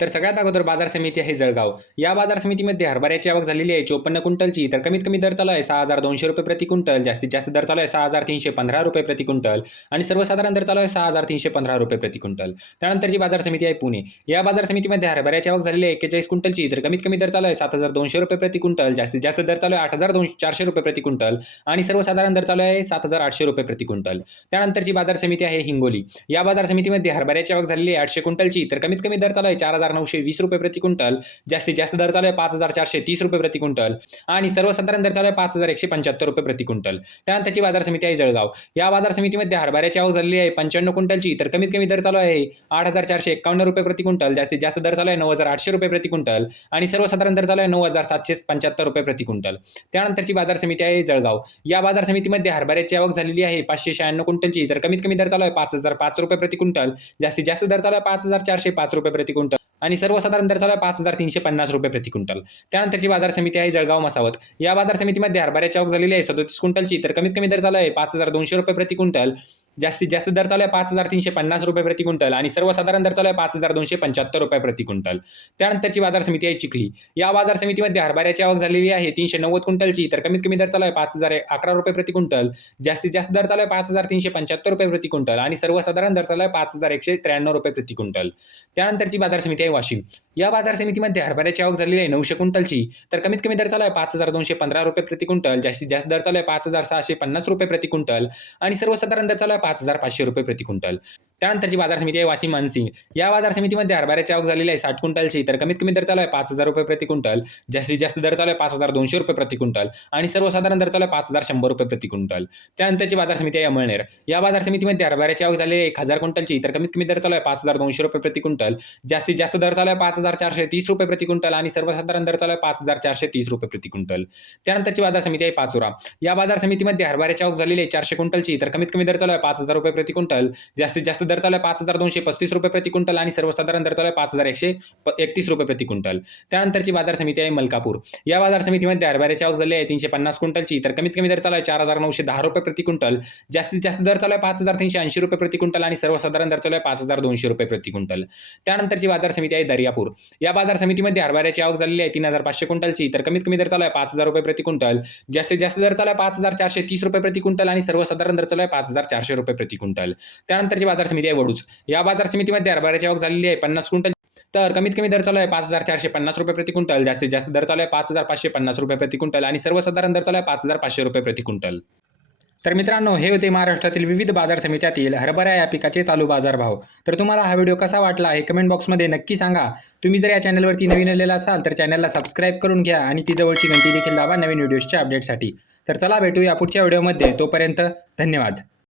तर सगळ्यात अगोदर बाजार समिती आहे जळगाव. या बाजार समितीमध्ये हरभऱ्याची आवक झालेली आहे चोपन्न क्विंटलची. तर कमीत कमी दर चालू आहे सहा हजार दोनशे रुपये प्रति क्विंटल. जास्तीत जास्त दर चालू आहे सहा हजार तीनशे पंधरा रुपये प्रति क्विंटल. आणि सर्वसाधारण दर चालू आहे सहा हजार तीनशे पंधरा रुपये प्रति क्विंटल. त्यानंतरची बाजार समिती आहे पुणे. या बाजार समितीमध्ये हरभऱ्याची आवक झालेली आहे एक्केचाळीस क्विंटलची. तर कमीत कमी दर चालू आहे सात हजार दोनशे रुपये प्रति क्विंटल. जास्तीत जास्त दर चालू आहे आठ हजार दोनशे चारशे रुपये प्रति क्विंटल. आणि सर्वसाधारण दर चालू आहे सात हजार आठशे रुपये प्रति क्विंटल. त्यानंतरची बाजार समिती आहे हिंगोली. या बाजार समितीमध्ये हरभऱ्याची आवक झालेली आहे आठशे क्विंटलची. तर कमीत कमी दर चालू आहे चार हजार नऊशे वीस रुपये प्रति क्विंटल जास्तीत जास्त दर चालू आहे पाच हजार चारशे तीस रुपये प्रति क्विंटल आणि सर्वसाधारण दर चालू आहे पाच हजार एकशे पंच्याहत्तर रुपये प्रति क्विंटल. त्यानंतरची बाजार समिती आहे जळगाव. या बाजार समितीमध्ये हरभऱ्याची आवक झालेली आहे पंच्याण्णव क्विंटलची तर कमीत कमी दर चालू आहे आठ हजार चारशे एक्कावन्न रुपये प्रति क्विंटल जास्तीत जास्त दर चालू आहे नऊ हजार आठशे रुपये प्रति क्विंटल आणि सर्वसाधारण दर चालू आहे नऊ हजार सातशे पंच्याहत्तर रुपये प्रति क्विंटल. त्यानंतरची बाजार समिती आहे जळगाव. या बाजार समितीमध्ये हरभऱ्याची आवक झालेली आहे पाचशे शहाण्णव क्विंटलची तर कमीत कमी दर चालू आहे पाच हजार पाच रुपये प्रति क्विंटल जास्तीत जास्त दर चालू आहे पाच हजार चारशे पाच रुपये प्रति क्विंटल. आणि सर्वसाधारण दर चालू आहे पाच हजार तीनशे पन्नास रुपये प्रति क्विंटल. त्यानंतरची बाजार समिती आहे जळगाव मसावत. या बाजार समितीमध्ये हरभऱ्याची आवक झालेली आहे. सदोतीस क्विंटलची. तर कमीत कमी दर चालू आहे पाच हजार दोनशे रुपये प्रति क्विंटल. जास्तीत जास्त दर चालू आहे पाच हजार तीनशे पन्नास रुपये प्रति क्विंटल आणि सर्वसाधारण दर चालू आहे पाच हजार दोनशे पंच्याहत्तर रुपये प्रति क्विंटल. त्यानंतरची बाजार समिती आहे चिखली. या बाजार समितीमध्ये हरभऱ्याची आवक झालेली आहे तीनशे नव्वद क्विंटलची. तर कमीत कमी दर चालू आहे पाच हजार अकरा रुपये प्रति क्विंटल. जास्तीत जास्त दर चालू आहे पाच हजार तीनशे पंच्याहत्तर रुपये प्रति क्विंटल आणि सर्वसाधारण दर चालू आहे पाच हजार एकशे त्र्याण्णव रुपये प्रति क्विंटल. त्यानंतरची बाजार समिती आहे वाशिम. या बाजार समितीमध्ये हरभऱ्याची आवक झालेली आहे नऊशे क्विंटलची. तर कमीत कमी दर चालू आहे पाच हजार दोनशे पंधरा रुपये प्रति क्विंटल. जास्तीत जास्त दर चालू आहे पाच हजार सहाशे पन्नास रुपये प्रति क्विंटल आणि सर्वसाधारण दर चालू आहे पाच हजार पाचशे रुपये प्रति क्विंटल. त्यानंतरची बाजार समिती आहे वाशिम मानसिंग. या बाजार समितीमध्ये हरभऱ्याची आवक झालेली आहे साठ क्विंटलची. तर कमीत कमी दर चालू आहे पाच हजार रुपये प्रति क्विंटल. जास्तीत जास्त दर चालू आहे पाच हजार दोनशे रुपये प्रति क्विंटल. आणि सर्वसाधारण दर चालू आहे पाच हजार शंभर रुपये प्रति क्विंटल. त्यानंतरची बाजार समिती आहे अमळनेर. या बाजार समितीमध्ये हरभऱ्याची आवक झालेली आहे एक हजार क्विंटलची. तर कमीत कमी दर चालू आहे पाच हजार दोनशे रुपये प्रति क्विंटल. जास्तीत जास्त दर चालू आहे पाच हजार चारशे तीस रुपये प्रति क्विंटल. आणि सर्वसाधारण दर चालू आहे पाच हजार चारशे तीस रुपये प्रति क्विंटल. त्यानंतरची बाजार समिती आहे पाचोरा. या बाजार समितीमध्ये हरभऱ्याची आवक झालेली आहे चारशे क्विंटलची. तर कमीत कमी दर चालू आहे पाच हजार रुपये प्रति क्विंटल. जास्तीत जास्त दर चालू आहे पाच हजार दोनशे पस्तीस रुपये प्रति क्विंटल आणि सर्वसाधारण दर चालू आहे पाच हजार एकशे एकतीस रुपये प्रति क्विंटल. त्यानंतरची बाजार समिती आहे मलकापूर. या बाजार समितीमध्ये हरभऱ्याची आवक झाली आहे तीनशे पन्नास क्विंटलची. तर कमीत कमी दर चालू आहे चार हजार नऊशे दहा रुपये प्रति क्विंटल. जास्तीत जास्त दर चालू आहे पाच हजार तीनशे ऐंशी रुपये प्रति क्विंटल आणि सर्वसाधारण दर चालू आहे पाच हजार दोनशे रुपये प्रति क्विंटल. त्यानंतरची बाजार समिती आहे दर्यापूर. या बाजार समितीमध्ये हरभऱ्याची आवक झालेली आहे तीन हजार पाचशे क्विंटलची. तर कमीत कमी दर चालू आहे पाच हजार रुपये प्रति क्विंटल. जास्तीत जास्त दर चालू आहे पाच हजार चारशे तीस रुपये प्रति क्विंटल आणि सर्वसाधारण दर चालू आहे पाच हजार चारशे रुपये प्रति क्विंटल. त्यानंतरची बाजार समिती आहे वडूच या बाजार समितीमध्ये हरभऱ्याची आवक झालेली आहे पन्नास क्विंटल. तर कमीत कमी दर चालू आहे पाच हजार चारशे पन्नास रुपये प्रति क्विंटल. जास्तीत जास्त दर चालू आहे पाच हजार पाचशे पन्नास रुपये प्रति क्विंटल. आणि सर्वसाधारण दर चालू आहे पाच हजार पाचशे रुपये प्रति क्विंटल. तर मित्रांनो हे होते महाराष्ट्रातील विविध बाजार समित्यातील हरभरा या पिकाचे चालू बाजार भाव तर तुम्हाला हा व्हिडिओ कसा वाटला हे कमेंट बॉक्समध्ये नक्की सांगा. तुम्ही जर या चॅनलवरती नवीन आलेला असाल तर चॅनलला सबस्क्राईब करून घ्या आणि ती जवळची घंटी देखील दाबा नवीन व्हिडिओजच्या अपडेटसाठी. तर चला भेटूया पुढच्या व्हिडिओमध्ये. तोपर्यंत धन्यवाद.